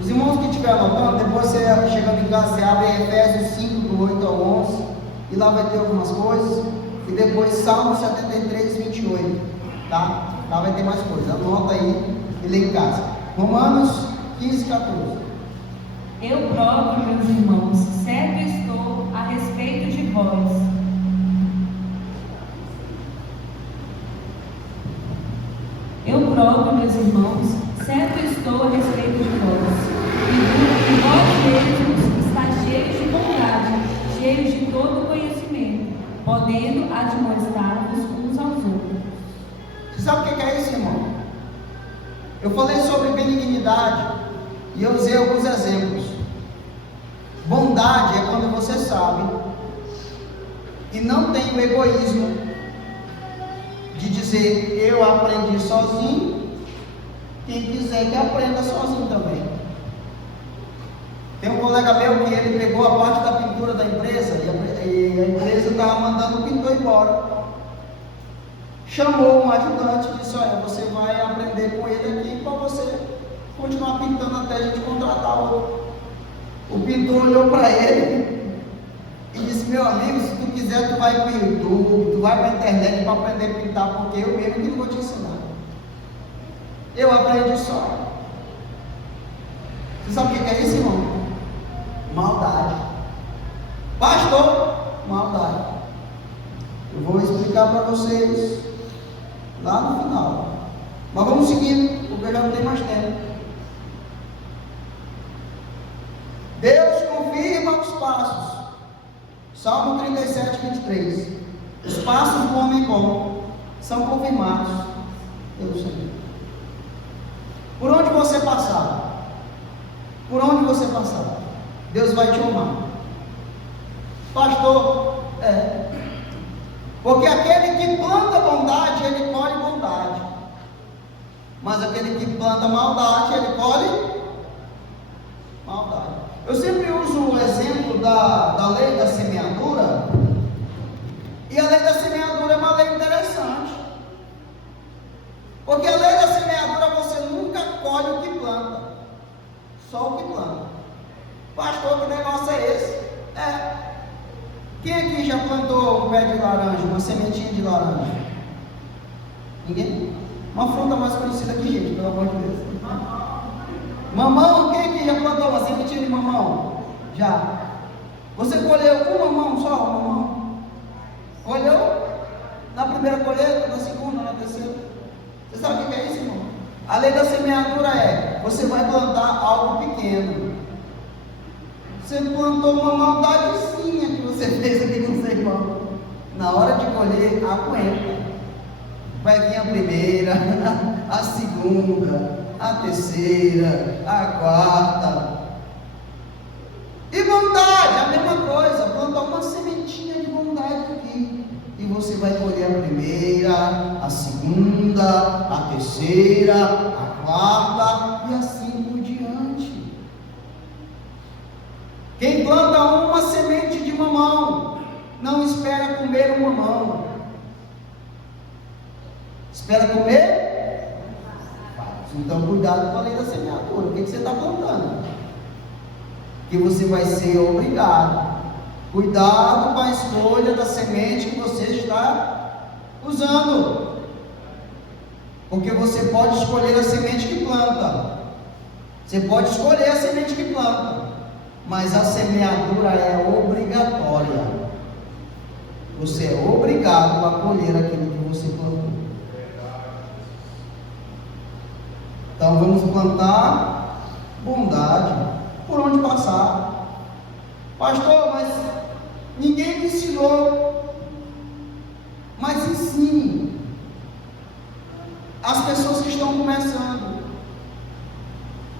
Os irmãos que estiver anotando, depois você chegando em casa, você abre Efésios 5, do 8 ao 11, e lá vai ter algumas coisas, e depois Salmo 73, 28, tá? Lá vai ter mais coisas, anota aí e lê em casa. Romanos 15, 14. Eu próprio, meus irmãos, certo estou a respeito de vós. Eu próprio, meus irmãos, certo estou a respeito de vós. E vós mesmos está cheios de bondade, cheios de todo conhecimento, podendo admoestar-vos uns aos outros. Você sabe o que é isso, irmão? Eu falei sobre benignidade e eu usei alguns exemplos. Bondade é quando você sabe e não tem o egoísmo de dizer: eu aprendi sozinho, quem quiser que aprenda sozinho também. Tem um colega meu que ele pegou a parte da pintura da empresa e a empresa estava mandando o pintor embora. Chamou um ajudante e disse: olha, você vai aprender com ele aqui para você continuar pintando até a gente contratar outro. O pintor olhou para ele e disse: meu amigo, se tu quiser, tu vai para o YouTube, tu vai para a internet para aprender a pintar, porque eu mesmo que não vou te ensinar. Eu aprendi só. Você sabe o que é isso, irmão? Maldade. Pastor, maldade. Eu vou explicar para vocês lá no final. Mas vamos seguir, porque já não tem mais tempo. Deus confirma os passos. Salmo 37, 23. Os passos do homem bom são confirmados pelo Senhor. Por onde você passar, Deus vai te honrar. Pastor, porque aquele que planta bondade, ele colhe bondade. Mas aquele que planta maldade, ele colhe maldade. Eu sempre uso o exemplo da lei da semeadura. E a lei da semeadura é uma lei interessante. Porque a lei da semeadura, você nunca colhe o que planta, só o que planta. Pastor, que negócio é esse? Quem aqui já plantou um pé de laranja, uma sementinha de laranja? Ninguém? Uma fruta mais conhecida que gente, pelo amor de Deus. Mamão, quem aqui já plantou uma sementinha de mamão? Já. Você colheu um mamão só? Um mamão? Colheu? Na primeira colheita, na segunda, na terceira? Você sabe o que é isso, irmão? A lei da semeadura é: você vai plantar algo pequeno. Você plantou uma maldadezinha que você fez aqui com seu irmão. Na hora de colher, aguenta. Vai vir a primeira, a segunda, a terceira, a quarta. E bondade, a mesma coisa. Plantar uma sementinha de bondade aqui. E você vai colher a primeira, a segunda, a terceira, a quarta e assim por diante. Quem planta uma semente de mamão, não espera comer um mamão. Espera comer? Então cuidado com a lei da semeadura. O que você está plantando? Que você vai ser obrigado. Cuidado com a escolha da semente que você está usando. Porque você pode escolher a semente que planta. Você pode escolher a semente que planta. mas a semeadura é obrigatória. Você é obrigado a colher aquilo que você plantou. Então vamos plantar bondade por onde passar. Pastor, mas ninguém me ensinou. Mas ensine as pessoas que estão começando.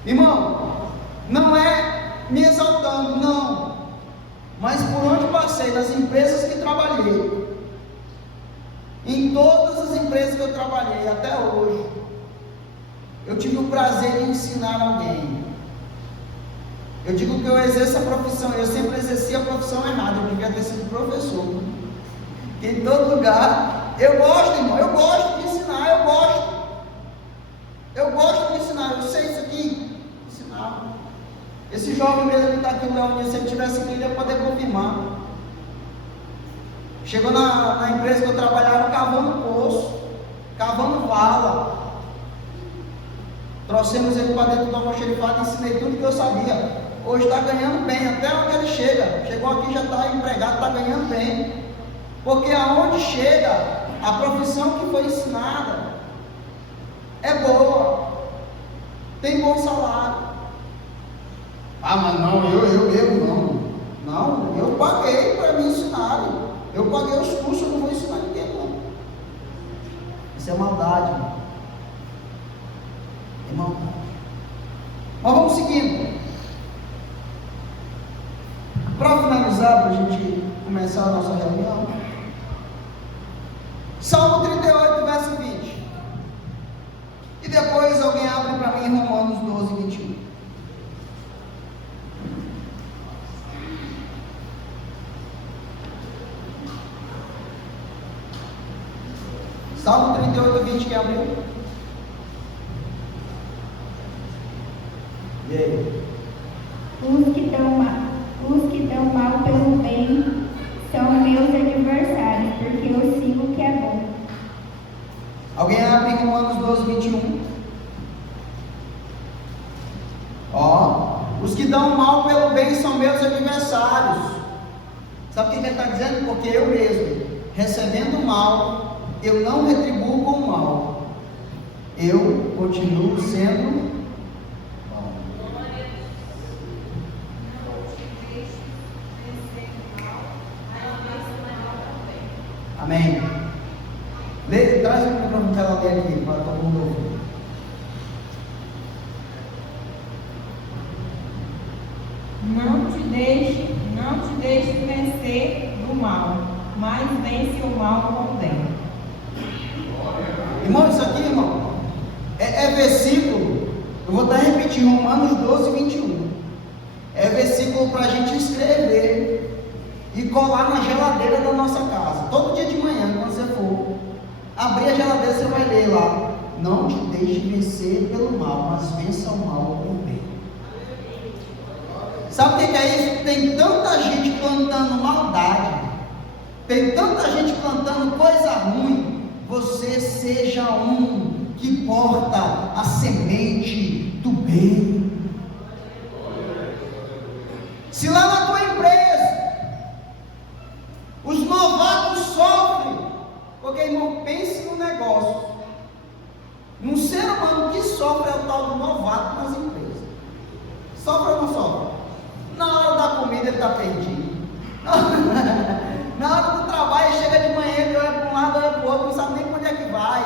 Irmão, não é me exaltando, não. Mas por onde passei, nas empresas que trabalhei, em todas as empresas que eu trabalhei até hoje, eu tive o prazer de ensinar alguém. Eu digo que eu exerço a profissão, eu sempre exerci a profissão errada, eu devia ter sido professor. Em todo lugar, eu gosto, irmão, eu gosto de ensinar, eu gosto de ensinar, eu sei isso aqui, ensinar. Esse jovem mesmo que está aqui, o Leoninho, se ele tivesse aqui, ele ia poder confirmar. Chegou na empresa que eu trabalhava, cavando poço, cavando vala. Trouxemos ele para dentro do almoxerifado, ensinei tudo que eu sabia. Hoje está ganhando bem, até onde ele chega. Chegou aqui, já está empregado, está ganhando bem. Porque aonde chega, a profissão que foi ensinada é boa, tem bom salário. Ah, mas não, eu não, eu paguei para me ensinar, eu paguei os cursos, eu não vou ensinar ninguém, não. Isso é maldade, irmão. Mas vamos seguindo. Para finalizar, para a gente começar a nossa reunião, Salmo 38, verso 20. E depois alguém abre para mim Romanos 12, 21. Salmo 38, 20, quem abriu? E aí? Os que dão mal pelo bem são meus adversários, porque eu sigo o que é bom. Alguém abre Romanos 12, 21. Os que dão mal pelo bem são meus adversários. Sabe o que ele está dizendo? Porque eu mesmo, recebendo o mal, eu não retribuo com o mal. Eu continuo sendo bom. Amém. Traz o microfone para ela ler aqui, para todo mundo ouvir. Não te deixe vencer do mal, mas vence o mal com o bem. Irmão, isso aqui, irmão, é versículo. Eu vou até repetir, Romanos 12, 21. É versículo para a gente escrever e colar na geladeira da nossa casa. Todo dia de manhã, quando você for abrir a geladeira, você vai ler lá: não te deixe vencer pelo mal, mas vença o mal com o bem. Sabe o que é isso? Tem tanta gente plantando maldade, tem tanta gente plantando coisa ruim. Você seja um que porta a semente do bem. Se lá na tua empresa os novatos sofrem, porque, irmão, pense no negócio, num ser humano que sofre é o tal do novato nas empresas. Sofre ou não sofre? Na hora da comida ele está perdido. Na hora do trabalho ele chega de manhã, ele olha para um lado, olha para o outro, não sabe nem para onde é que vai.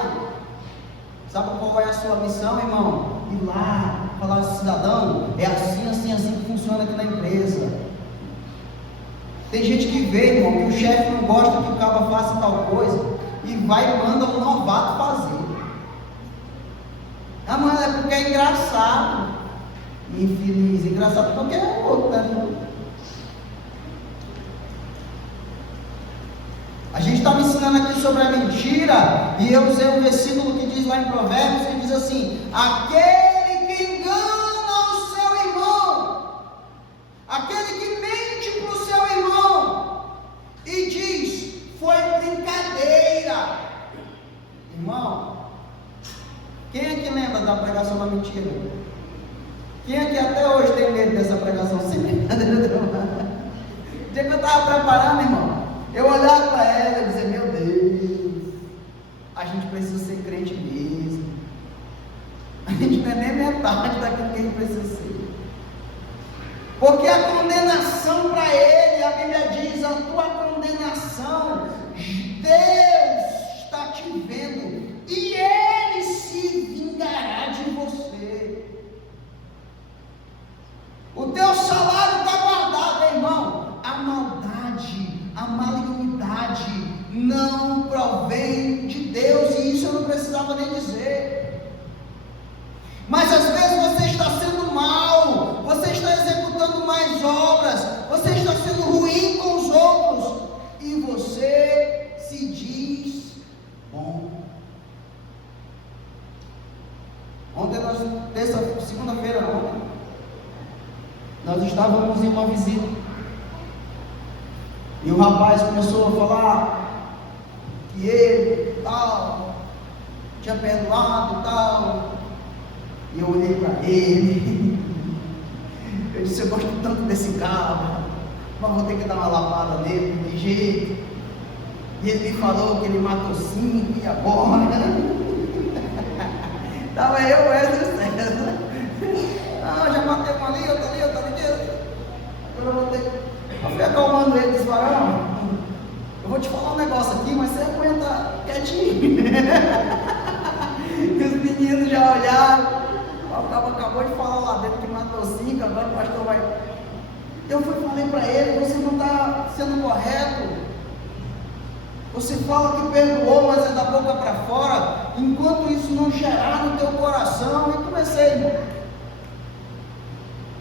Sabe qual é a sua missão, irmão? Ir lá, falar ao cidadão: é assim, assim, assim que funciona aqui na empresa. Tem gente que vê, irmão, que o chefe não gosta que o cara faça tal coisa e vai e manda um novato fazer. Ah, mas é porque é engraçado. Infeliz, engraçado porque é outro, né? A gente estava ensinando aqui sobre a mentira, e eu usei um versículo que diz lá em Provérbios, que diz assim: aquele que engana o seu irmão, aquele que mente para o seu irmão e diz: foi brincadeira. Irmão, quem é que lembra da pregação da mentira? Quem aqui até hoje tem medo dessa pregação? Sem brincadeira. O dia que eu estava preparando, irmão, eu olhava para ela e dizia, meu Deus, a gente precisa ser crente mesmo. A gente não é nem metade daquilo que a gente precisa ser. Porque a condenação para ele, a Bíblia diz, a tua condenação, Deus está te vendo e Ele se vingará de você. O teu salário está guardado, irmão. A maldade, a malignidade não provém de Deus, e isso eu não precisava nem dizer. Mas às vezes você está sendo mau, você está executando mais obras, você está sendo ruim com os outros, e você se diz bom. Ontem, segunda-feira, nós estávamos em uma visita, e o rapaz começou a falar que ele, tal, tinha perdoado, tal, e eu olhei para ele, eu disse, eu gosto tanto desse cara, mas vou ter que dar uma lapada nele, não tem jeito. E ele me falou que ele matou 5, e agora? Estava eu, Wesley e César. Ah, já matei um ali, outro ali, outro ali. Agora eu vou ter que... Eu fui acalmando ele, disse, varão, eu vou te falar um negócio aqui, mas você aguenta quietinho. E os meninos já olharam, o cabo acabou de falar lá dentro que matou 5, agora o pastor vai... Eu falei para ele, você não está sendo correto. Você fala que perdoou, mas é da boca para fora, enquanto isso não gerar no teu coração. E comecei, irmão.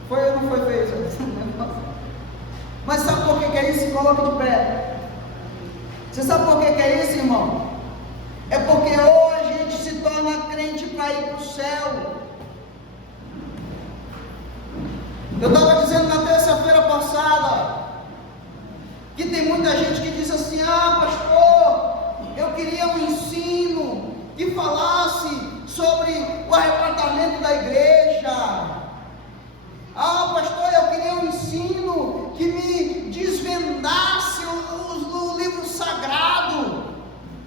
Foi ou não foi feio? Mas sabe por que é isso? Se coloca de pé. Você sabe por que é isso, irmão? É porque hoje a gente se torna crente para ir para o céu. Eu estava dizendo na terça-feira passada que tem muita gente que diz assim, pastor, eu queria um ensino que falasse sobre o arrebatamento da igreja. Pastor, eu queria um ensino que me desvendasse o livro sagrado.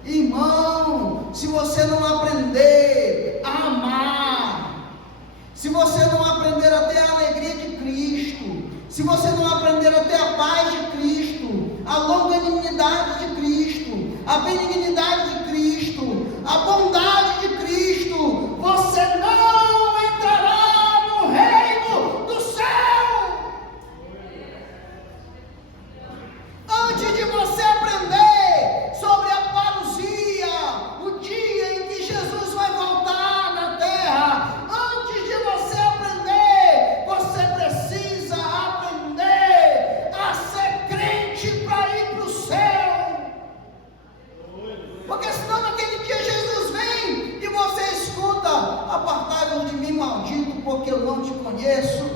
Irmão, se você não aprender a amar, se você não aprender a ter a alegria de Cristo, se você não aprender a ter a paz de Cristo, a longanimidade de Cristo, a benignidade de Cristo, a bondade de Cristo, você não entrará no reino do céu. Antes de você aprender sobre a parousia, o dia em que Jesus vai voltar na terra, antes de você aprender, você precisa aprender a ser crente para ir para o céu. Porque senão naquele dia Jesus vem e você escuta, apartai-vos de mim, maldito, porque eu não te conheço.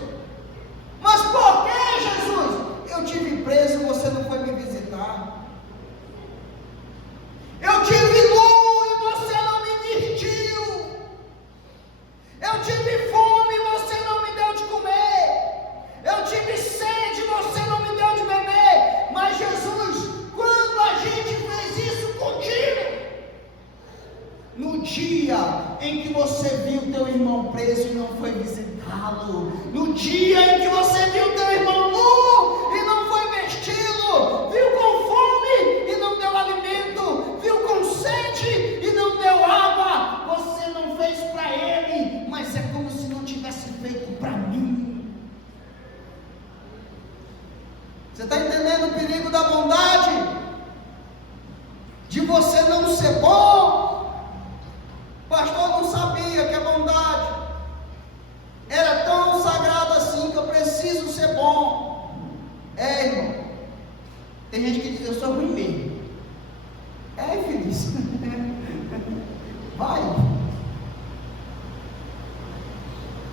Mas por que, Jesus? Eu tive preso e você não foi me visitar. Eu tive nu e você não me vestiu. Eu tive fome e você não me deu de comer. Eu tive sede e você não me deu de beber. Mas Jesus, quando a gente fez isso contigo, no dia em que você viu teu irmão preso e não foi visitá-lo, no dia em que você viu teu irmão nu e não foi vesti-lo, viu com fome e não deu alimento, viu com sede e não deu água, você não fez para ele, mas é como se não tivesse feito para mim. Você está entendendo o perigo da bondade? De você não ser bom? O pastor não sabia que a bondade era tão sagrada assim, que eu preciso ser bom. Irmão, tem gente que diz, eu sou ruim mesmo. Infeliz.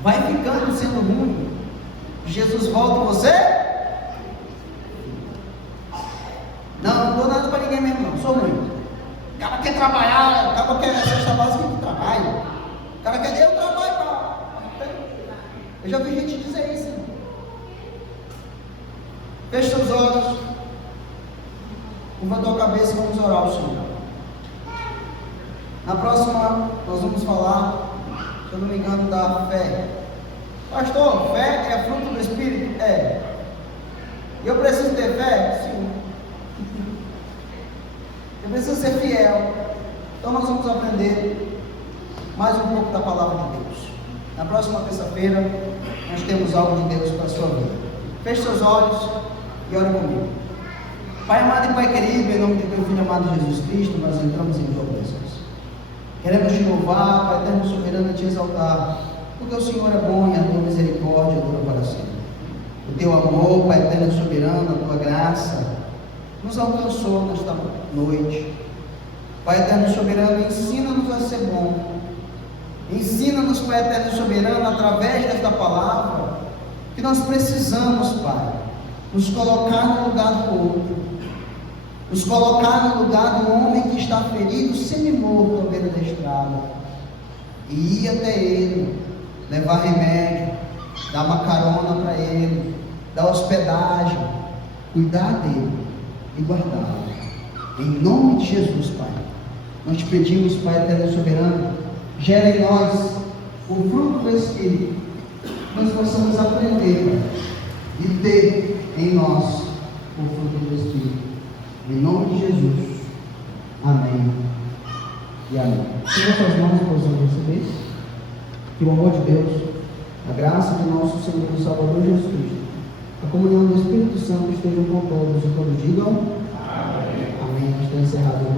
Vai ficando sendo ruim. Jesus volta em você? Não dou nada para ninguém mesmo, não. Sou ruim. O cara quer trabalhar, o cara quer cesta básica de trabalho. O cara quer dizer, eu trabalho para. Eu já vi gente dizer isso. Feche seus olhos. Levantou a cabeça e vamos orar ao Senhor. Na próxima, nós vamos falar, se eu não me engano, da fé. Pastor, fé é fruto do Espírito? É. E eu preciso ter fé? Sim. Eu preciso ser fiel. Então nós vamos aprender mais um pouco da palavra de Deus. Na próxima terça-feira, nós temos algo de Deus para a sua vida. Feche seus olhos e ore comigo. Pai amado e Pai querido, em nome de teu Filho amado Jesus Cristo, nós entramos em tua presença. Queremos te louvar, Pai eterno soberano, e te exaltar, porque o Senhor é bom e a tua misericórdia dura para sempre. O teu amor, Pai eterno soberano, a tua graça, nos alcançou nesta noite. Pai eterno soberano, ensina-nos a ser bom. Ensina-nos, Pai eterno soberano, através desta palavra, que nós precisamos, Pai, nos colocar no lugar do outro, nos colocar no lugar do homem que está ferido, semi-morto à beira da estrada, e ir até ele, levar remédio, dar uma carona para ele, dar hospedagem, cuidar dele e guardá-lo. Em nome de Jesus, Pai, nós te pedimos, Pai eterno soberano, gera em nós o fruto do Espírito, que nós possamos aprender, Pai, e ter em nós o fruto do Espírito. Em nome de Jesus. Amém e amém. Tenha suas mãos para receber. Que o amor de Deus, a graça de nosso Senhor e Salvador Jesus Cristo, a comunhão do Espírito Santo esteja com todos e todos digam amém. Amém. Está encerrado.